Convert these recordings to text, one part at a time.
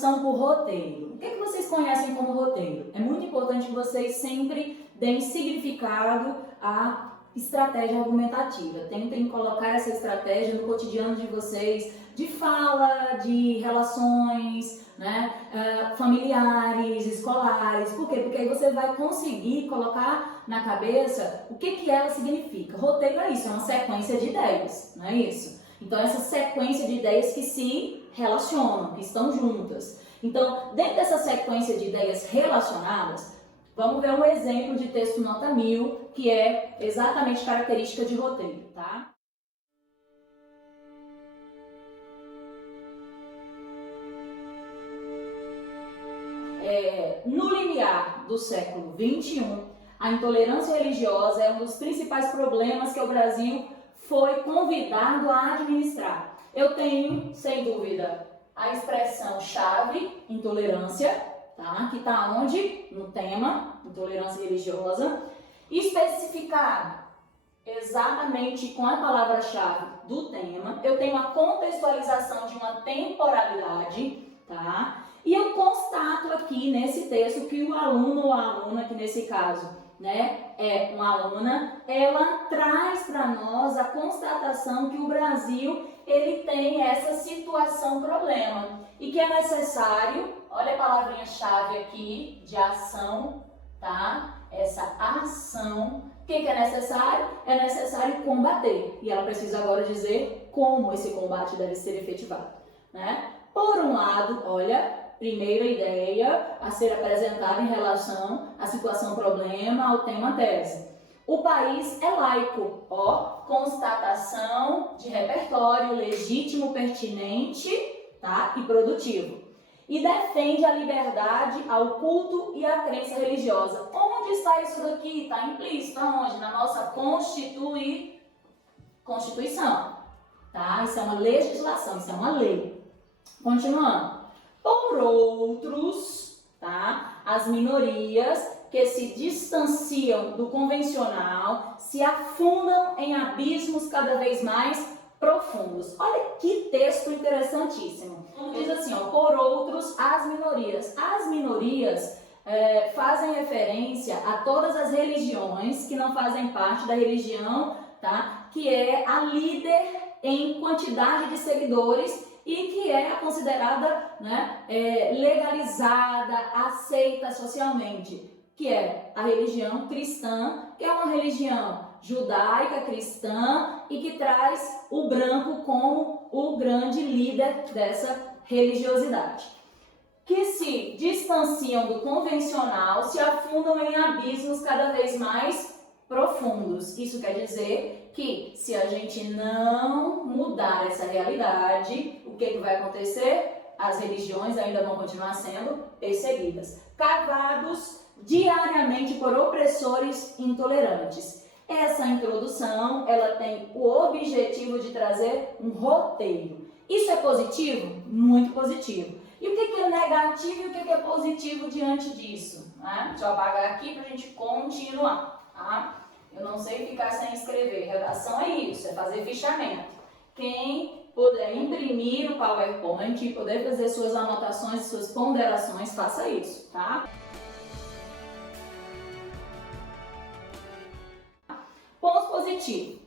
introdução por roteiro. O que vocês conhecem como roteiro? É muito importante que vocês sempre deem significado à estratégia argumentativa. Tentem colocar essa estratégia no cotidiano de vocês, de fala, de relações, né, familiares, escolares. Por quê? Porque aí você vai conseguir colocar na cabeça o que ela significa. Roteiro é isso, é uma sequência de ideias, não é isso? Então, essa sequência de ideias que se relacionam, que estão juntas. Então, dentro dessa sequência de ideias relacionadas, vamos ver um exemplo de texto nota 1000, que é exatamente característica de roteiro, tá? No limiar do século XXI, a intolerância religiosa é um dos principais problemas que o Brasil foi convidado a administrar. Eu tenho, sem dúvida, a expressão-chave, intolerância, tá? Que está onde? No tema, intolerância religiosa, especificado exatamente com a palavra-chave do tema. Eu tenho a contextualização de uma temporalidade, tá? E eu constato aqui nesse texto que o aluno ou a aluna, que nesse caso, né, é uma aluna, ela traz para nós a constatação que o Brasil, ele tem essa situação problema e que é necessário, olha a palavrinha-chave aqui, de ação, tá? Essa ação, o que é necessário? É necessário combater, e ela precisa agora dizer como esse combate deve ser efetivado, né? Por um lado, olha, primeira ideia a ser apresentada em relação à situação problema, ao tema tese. O país é laico, ó, constatação de repertório legítimo, pertinente, tá? E produtivo. E defende a liberdade ao culto e à crença religiosa. Onde está isso daqui? Está implícito aonde? Na nossa Constituição, tá? Isso é uma legislação, isso é uma lei. Continuando. Por outros, tá? As minorias que se distanciam do convencional se afundam em abismos cada vez mais profundos. Olha que texto interessantíssimo. Diz assim, ó, por outros, as minorias. As minorias fazem referência a todas as religiões que não fazem parte da religião, tá? Que é a líder em quantidade de seguidores e que é considerada, né, legalizada, aceita socialmente, que é a religião cristã, que é uma religião judaica, cristã, e que traz o branco como o grande líder dessa religiosidade. Que se distanciam do convencional, se afundam em abismos cada vez mais profundos. Isso quer dizer que se a gente não mudar essa realidade, o que vai acontecer? As religiões ainda vão continuar sendo perseguidas, cavados diariamente por opressores intolerantes. Essa introdução, ela tem o objetivo de trazer um roteiro. Isso é positivo? Muito positivo. E o que é negativo e o que é positivo diante disso? Né? Deixa eu apagar aqui para a gente continuar. Tá? Eu não sei ficar sem escrever. Redação é isso, é fazer fichamento. Quem puder imprimir o PowerPoint e poder fazer suas anotações, suas ponderações, faça isso, tá? Ponto positivo.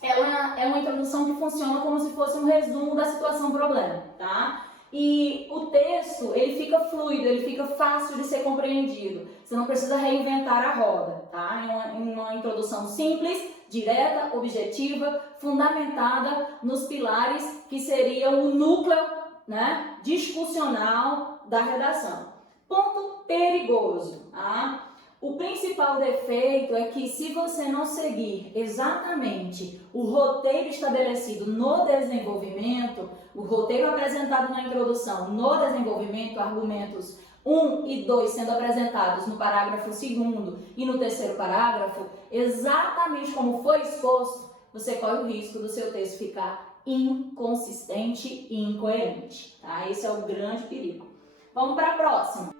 Ela é uma introdução que funciona como se fosse um resumo da situação problema, tá? E o texto, ele fica fluido, ele fica fácil de ser compreendido. Você não precisa reinventar a roda, tá? É uma introdução simples, direta, objetiva, fundamentada nos pilares que seriam o núcleo, né, discussional da redação. Ponto perigoso, tá? O principal defeito é que se você não seguir exatamente o roteiro estabelecido no desenvolvimento, o roteiro apresentado na introdução, no desenvolvimento, argumentos 1 e 2 sendo apresentados no parágrafo 2º e no 3º parágrafo, exatamente como foi exposto, você corre o risco do seu texto ficar inconsistente e incoerente, tá? Esse é o grande perigo. Vamos para a próxima.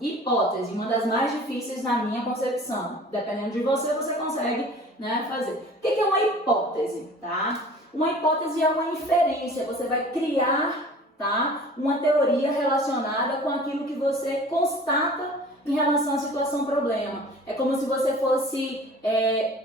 Hipótese, uma das mais difíceis na minha concepção. Dependendo de você, você consegue, né, fazer. O que é uma hipótese, tá? Uma hipótese é uma inferência, você vai criar, tá, uma teoria relacionada com aquilo que você constata em relação à situação problema. É como se você fosse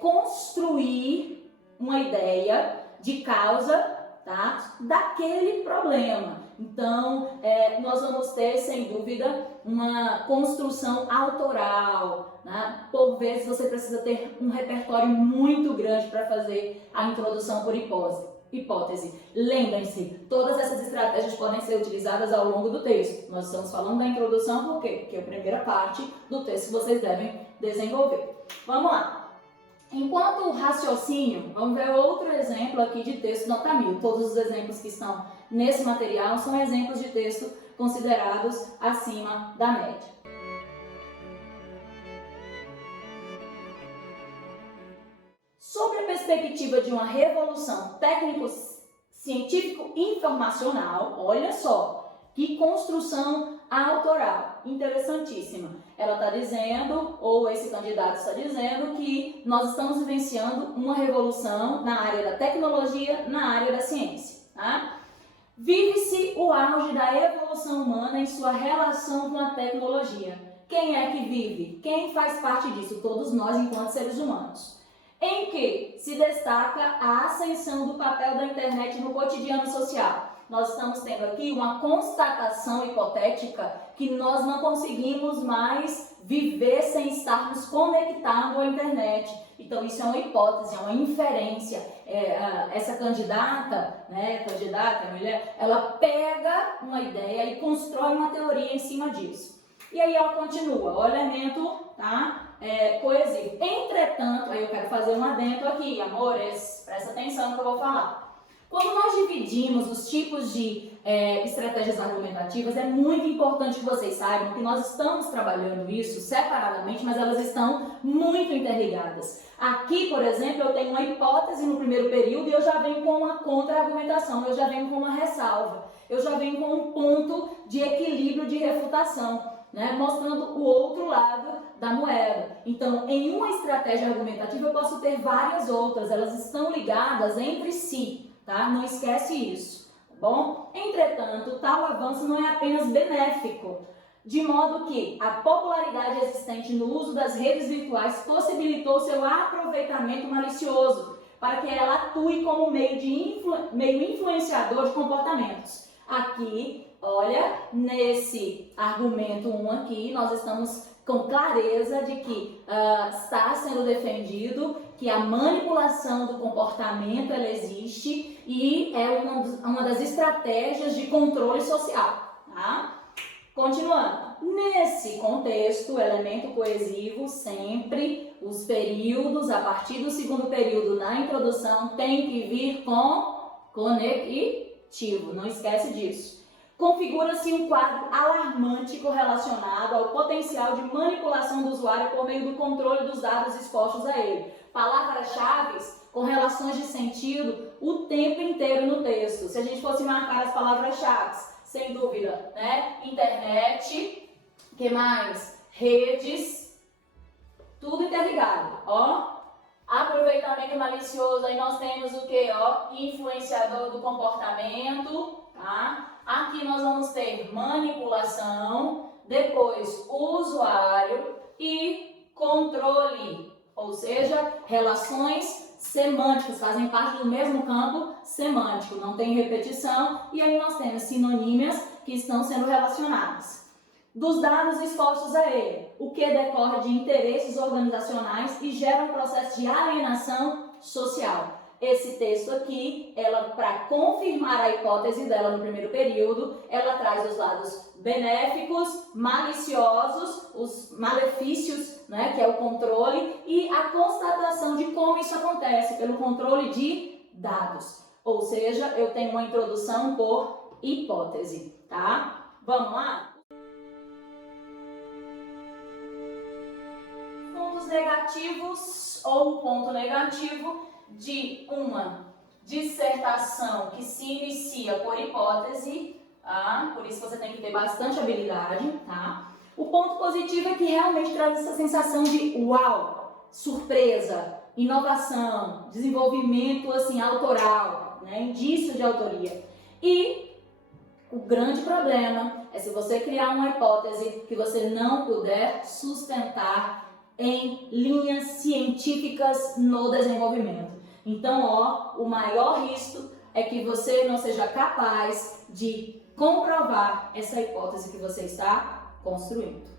construir uma ideia de causa, tá, daquele problema. Então, nós vamos ter, sem dúvida, uma construção autoral, né? Por vezes você precisa ter um repertório muito grande para fazer a introdução por hipótese. Lembrem-se, todas essas estratégias podem ser utilizadas ao longo do texto. Nós estamos falando da introdução por quê? Porque é a primeira parte do texto que vocês devem desenvolver. Vamos lá. Enquanto raciocínio, vamos ver outro exemplo aqui de texto nota 1000. Todos os exemplos que estão nesse material são exemplos de texto considerados acima da média. Sob a perspectiva de uma revolução técnico-científico-informacional, olha só, que construção autoral, interessantíssima. Ela está dizendo, ou esse candidato está dizendo, que nós estamos vivenciando uma revolução na área da tecnologia, na área da ciência. Tá? Vive-se o auge da evolução humana em sua relação com a tecnologia. Quem é que vive? Quem faz parte disso? Todos nós, enquanto seres humanos. Em que se destaca a ascensão do papel da internet no cotidiano social. Nós estamos tendo aqui uma constatação hipotética que nós não conseguimos mais viver sem estarmos conectados à internet. Então isso é uma hipótese, é uma inferência. Essa candidata, mulher, ela pega uma ideia e constrói uma teoria em cima disso. E aí ela continua, o elemento, tá? Coesivo. Entretanto, aí eu quero fazer um adendo aqui, amores, presta atenção no que eu vou falar. Quando nós dividimos os tipos de estratégias argumentativas, é muito importante que vocês saibam que nós estamos trabalhando isso separadamente, mas elas estão muito interligadas. Aqui, por exemplo, eu tenho uma hipótese no primeiro período e eu já venho com uma contra-argumentação, eu já venho com uma ressalva, eu já venho com um ponto de equilíbrio de refutação, né, mostrando o outro lado da moeda. Então, em uma estratégia argumentativa eu posso ter várias outras, elas estão ligadas entre si. Tá? Não esquece isso, tá bom? Entretanto, tal avanço não é apenas benéfico, de modo que a popularidade existente no uso das redes virtuais possibilitou seu aproveitamento malicioso, para que ela atue como meio influenciador de comportamentos. Aqui, olha, nesse argumento 1 aqui, nós estamos com clareza de que está sendo defendido que a manipulação do comportamento ela existe e é uma das estratégias de controle social. Tá? Continuando, nesse contexto, o elemento coesivo, sempre os períodos, a partir do segundo período na introdução, tem que vir com conectivo, não esquece disso. Configura-se um quadro alarmante correlacionado ao potencial de manipulação do usuário por meio do controle dos dados expostos a ele. Palavras-chave com relações de sentido o tempo inteiro no texto. Se a gente fosse marcar as palavras-chave, sem dúvida, né? Internet, que mais? Redes, tudo interligado, ó. Aproveitamento malicioso, aí nós temos o que, ó? Influenciador do comportamento, tá? Aqui nós vamos ter manipulação, depois usuário e controle, ou seja, relações semânticas, fazem parte do mesmo campo semântico, não tem repetição, e aí nós temos sinonímias que estão sendo relacionadas. Dos dados expostos a ele, o que decorre de interesses organizacionais e gera um processo de alienação social. Esse texto aqui, ela, para confirmar a hipótese dela no primeiro período, ela traz os lados benéficos, maliciosos, os malefícios, né, que é o controle, e a constatação de como isso acontece, pelo controle de dados. Ou seja, eu tenho uma introdução por hipótese, tá? Vamos lá? Pontos negativos ou ponto negativo de uma dissertação que se inicia por hipótese, tá? Por isso você tem que ter bastante habilidade, tá? O ponto positivo é que realmente traz essa sensação de uau, surpresa, inovação, desenvolvimento assim autoral, né? Indício de autoria. E o grande problema é se você criar uma hipótese que você não puder sustentar em linhas científicas no desenvolvimento. Então, o maior risco é que você não seja capaz de comprovar essa hipótese que você está construindo.